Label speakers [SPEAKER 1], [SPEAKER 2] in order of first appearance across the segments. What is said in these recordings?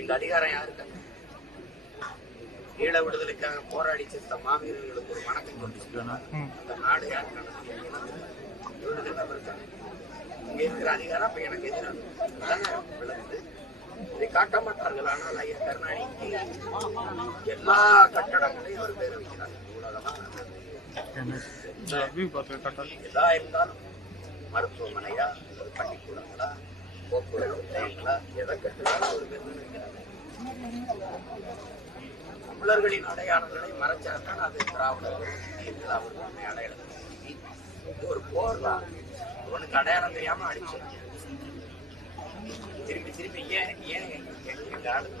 [SPEAKER 1] அப்ப இந்த அதிகாரம் யாருக்கு? ஈழ விடுதலைக்காக போராடி செத்த மாவீரர்களுக்கு ஒரு வணக்கம் கொண்டு அந்த நாடு யாருக்கான இவனுக்கு பிரச்சனை? இங்க இருக்கிற அதிகாரம் அப்ப எனக்கு எதிரான அதானே விளங்குது இதை காட்ட மாட்டார்கள் ஆனால் ஐயா கருணாநிதிக்கு எல்லா கட்டடங்களையும் அவர் பேர் வைக்கிறார். உலகமா எதா இருந்தாலும் மருத்துவமனையா அல்லது பள்ளிக்கூடங்களா போக்குவரத்து நிலையங்களா எதை தமிழர்களின் அடையாளங்களை மறைச்சாதான் அது திராவிடர்கள் இந்தியர்கள் அடையாளம் இது ஒரு போர் தான். உனக்கு அடையாளம் தெரியாம அடிச்சு திரும்பி திரும்பி ஏன் ஏன் எங்க- எங்க ஆளுங்க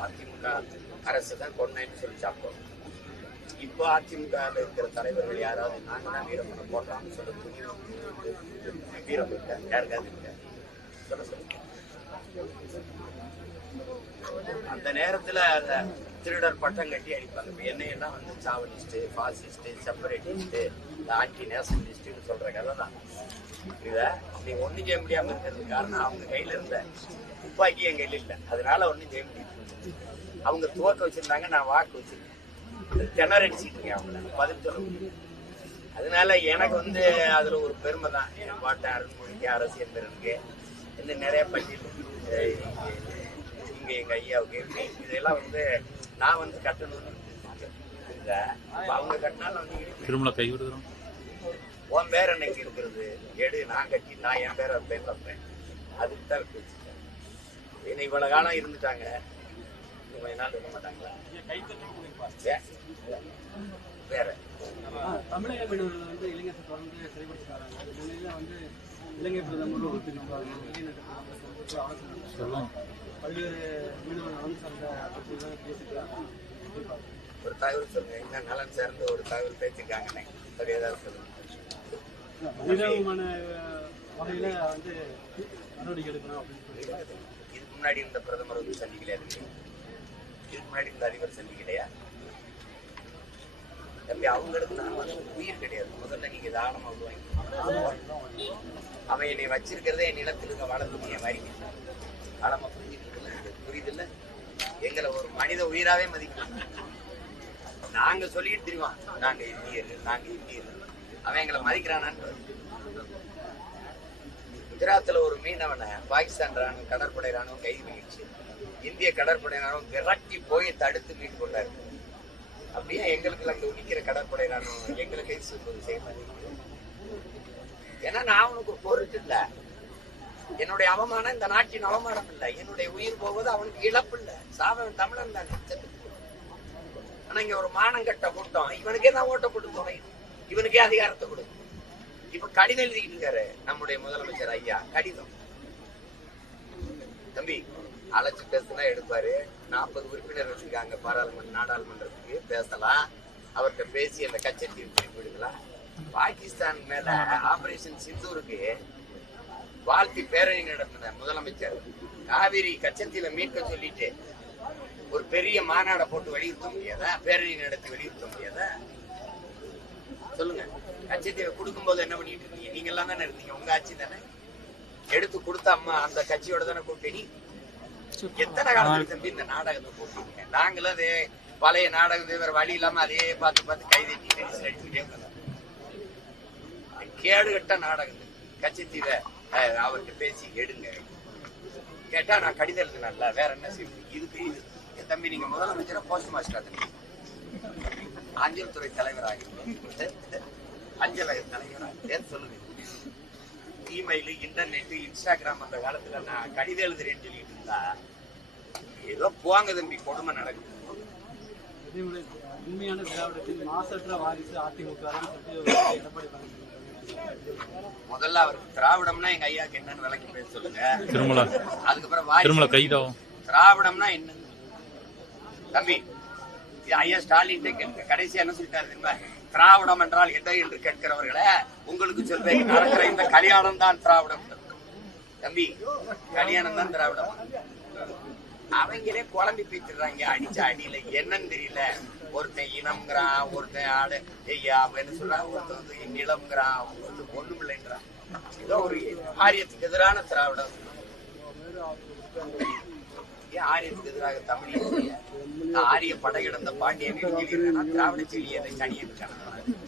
[SPEAKER 1] அதிமுக அரசு தான் கொன்னேன்னு சொல்லி சாப்பிட்டோம் இப்போ அதிமுக இருக்கிற தலைவர்கள் யாராவது நாங்க தான் வீரமனை போடுறான்னு சொல்ல துணியும் வீரம் இருக்க யாருக்காவது இருக்க? சொல்ல சொல்லுங்க. அந்த நேரத்துல அந்த திருடர் பட்டம் கட்டி அடிப்பாங்க. இப்ப என்னையெல்லாம் வந்து சாவலிஸ்ட் பாசிஸ்ட் செப்பரேட்டிஸ்ட் ஆன்டி நேஷனலிஸ்ட்னு சொல்ற கதை தான். இத நீ ஒண்ணும் செய்ய முடியாம இருக்கிறதுக்கு காரணம் அவங்க கையில இருந்த துப்பாக்கி என் கையில இல்லை. அதனால ஒண்ணும் செய்ய முடியும் அவங்க துவக்க வச்சிருந்தாங்க நான் வாக்கு வச்சிருக்கேன். இருக்கேன் அவங்கள பதில் சொல்ல முடியும் அதனால எனக்கு வந்து அதுல ஒரு பெருமை தான். என் பாட்ட அருண்மொழிக்கு அரசியல் பெருக்கு இன்னும் நிறைய பட்டியல் இங்க எங்க ஐயாவுக்கு. இதெல்லாம் வந்து நான் வந்து கட்டணும்னு இல்ல அவங்க கட்டினாலும் வந்து இடிப்பேன்.
[SPEAKER 2] திருமலை கை விடுறோம்
[SPEAKER 1] உன் பேர் என்னைக்கு இருக்கிறது? எடு. நான் கட்டி நான் என் பேரை பேர் வைப்பேன் அதுக்கு தான் இருக்கு ஏன்னா இவ்வளவு காலம் இருந்துட்டாங்க. நாள் இருக்க மாட்டாங்களா வேற
[SPEAKER 3] தமிழக மீனவர்கள் வந்து இளைஞர் தொடர்ந்து சிறைப்படுத்தி வராங்க இந்த நிலையில வந்து இலங்கை பிரதமர் பல்வேறு மீனவர் நலன் சார்ந்த
[SPEAKER 1] ஒரு தகவல் சொல்லுங்க. என்ன நலன் சேர்ந்து ஒரு தகவல் பேசிருக்காங்கண்ணே அது ஏதாவது சொல்லுங்க.
[SPEAKER 3] வகையில வந்து நடவடிக்கை எடுக்கணும் அப்படின்னு சொல்லி
[SPEAKER 1] இதுக்கு முன்னாடி இருந்த பிரதமர் வந்து சந்திக்கலையா இருக்கு இதுக்கு முன்னாடி இருந்த செல்வி சந்திக்கலையா தம்பி அவங்களுக்கு நான் வந்து உயிர் கிடையாது. முதல்ல நீங்க தானமா உருவாங்க அவன் என்னை வச்சிருக்கிறதே என் நிலத்திலுங்க வளர்ந்து வளர்த்து நீ வரீங்க ஆழமா புரிஞ்சுட்டு புரியுதுல்ல? எங்களை ஒரு மனித உயிராவே மதிக்கலாம் நாங்க சொல்லிட்டு தெரியுவோம் நாங்க இந்தியர்கள் நாங்க இந்தியர்கள். அவன் எங்களை மதிக்கிறானான்னு குஜராத்ல ஒரு மீனவனை பாகிஸ்தான் ராணுவம் கடற்படை ராணுவம் கைது பண்ணிடுச்சு. இந்திய கடற்படையினரும் விரட்டி போய் தடுத்து மீட்டு கொண்டாரு அப்படியே எங்களுக்கு அங்க உடிக்கிற கடற்படையினரும் எங்களுக்கு எங்களை கைது செய்வது செய்ய மாட்டேங்குது. ஏன்னா நான் அவனுக்கு ஒரு பொருட்டு இல்ல. என்னுடைய அவமானம் இந்த நாட்டின் அவமானம் இல்ல. என்னுடைய உயிர் போவது அவனுக்கு இழப்பு இல்ல. சாவன் தமிழன் தான் ஆனா இங்க ஒரு மானங்கட்ட கூட்டம் இவனுக்கே தான் ஓட்ட கொடுத்தோம் இவனுக்கே அதிகாரத்தை கொடுக்கும் இப்ப கடிதம் எழுதிக்கிட்டு இருக்காரு நம்முடைய முதலமைச்சர் ஐயா. கடிதம். தம்பி அழைச்சி பேசுனா எடுப்பாரு. நாற்பது உறுப்பினர்கள் இருக்காங்க பாராளுமன்ற நாடாளுமன்றத்துக்கு. பேசலாம். அவர்கிட்ட பேசி அந்த கச்சேரி திருப்பி விடுங்களா பாகிஸ்தான் மேல ஆபரேஷன் சிந்தூருக்கு வாழ்த்தி பேரணி நடத்தின முதலமைச்சர். காவிரி கச்சத்தில மீட்க சொல்லிட்டு ஒரு பெரிய மாநாடை போட்டு வலியுறுத்த முடியாதா? பேரணி நடத்தி வலியுறுத்த முடியாதா? சொல்லுங்க. கட்சித்தீவை கொடுக்கும்போது என்ன பண்ணிட்டு இருந்தீங்க நீங்க எல்லாம் தானே இருந்தீங்க. உங்க ஆட்சி தானே? எடுத்து கொடுத்த அம்மா அந்த கட்சியோட தானே கூட்டணி? எத்தனை காலத்துக்கு தம்பி இந்த நாடகத்தை போட்டீங்க நாங்களும் அதே பழைய நாடகத்தை வேற வழி இல்லாம அதே பார்த்து பார்த்து கைதி தட்டி அடிச்சுட்டே கேடு நாடகம் இது. அவர்கிட்ட பேசி எடுங்க. கேட்டா நான் கடிதம் எழுதுனேன்ல வேற என்ன செய்யும் இதுக்கு இது. என் தம்பி நீங்க முதலமைச்சரா போஸ்ட் மாஸ்டர் தம்பி? அஞ்சல் துறை தலைவராக அஞ்சலக தலைவரா ஏன் சொல்லுங்க? இமெயில் இன்டர்நெட் இன்ஸ்டாகிராம் அந்த காலத்துல நான் கடிதம் எழுதுறேன்னு சொல்லிட்டு இருந்தா ஏதோ போங்க தம்பி கொடுமை நடக்குது
[SPEAKER 3] உண்மையான திராவிடத்தின் மாசற்ற வாரிசு அதிமுக
[SPEAKER 1] முதல்ல அவருக்கு திராவிடம்னா எங்க ஐயாக்கு என்னன்னு விளக்கி பேச சொல்லுங்க.
[SPEAKER 2] திருமலை
[SPEAKER 1] அதுக்கப்புறம்.
[SPEAKER 2] திருமலை கைதாகும்
[SPEAKER 1] திராவிடம்னா என்ன தம்பி ஐயா ஸ்டாலின் கடைசியா என்ன சொல்லிட்டாரு தெரியுமா? திராவிடம் என்றால் என்ன என்று கேட்கிறவர்களே உங்களுக்கு சொல்வேன் நடக்கிற இந்த கல்யாணம் தான் திராவிடம் தம்பி கல்யாணம் தான் திராவிடம். அவங்களே குழம்பி பேசிடுறாங்க அடிச்ச அடியில என்னன்னு தெரியல. ஒருத்தன் இனம்ங்கிறான் ஒருத்தன் ஆடு ஐயா என்ன சொல்றான் ஒருத்தன் வந்து நிலம்ங்கிறான் ஒருத்தன் ஒண்ணுமில்லைன்றான் ஏதோ ஒரு ஆரியத்துக்கு எதிரான திராவிடம். ஆரியத்துக்கு எதிராக தமிழ் ஆரிய படையிடந்த பாண்டியன் திராவிட செடியை கணியன் கணவன்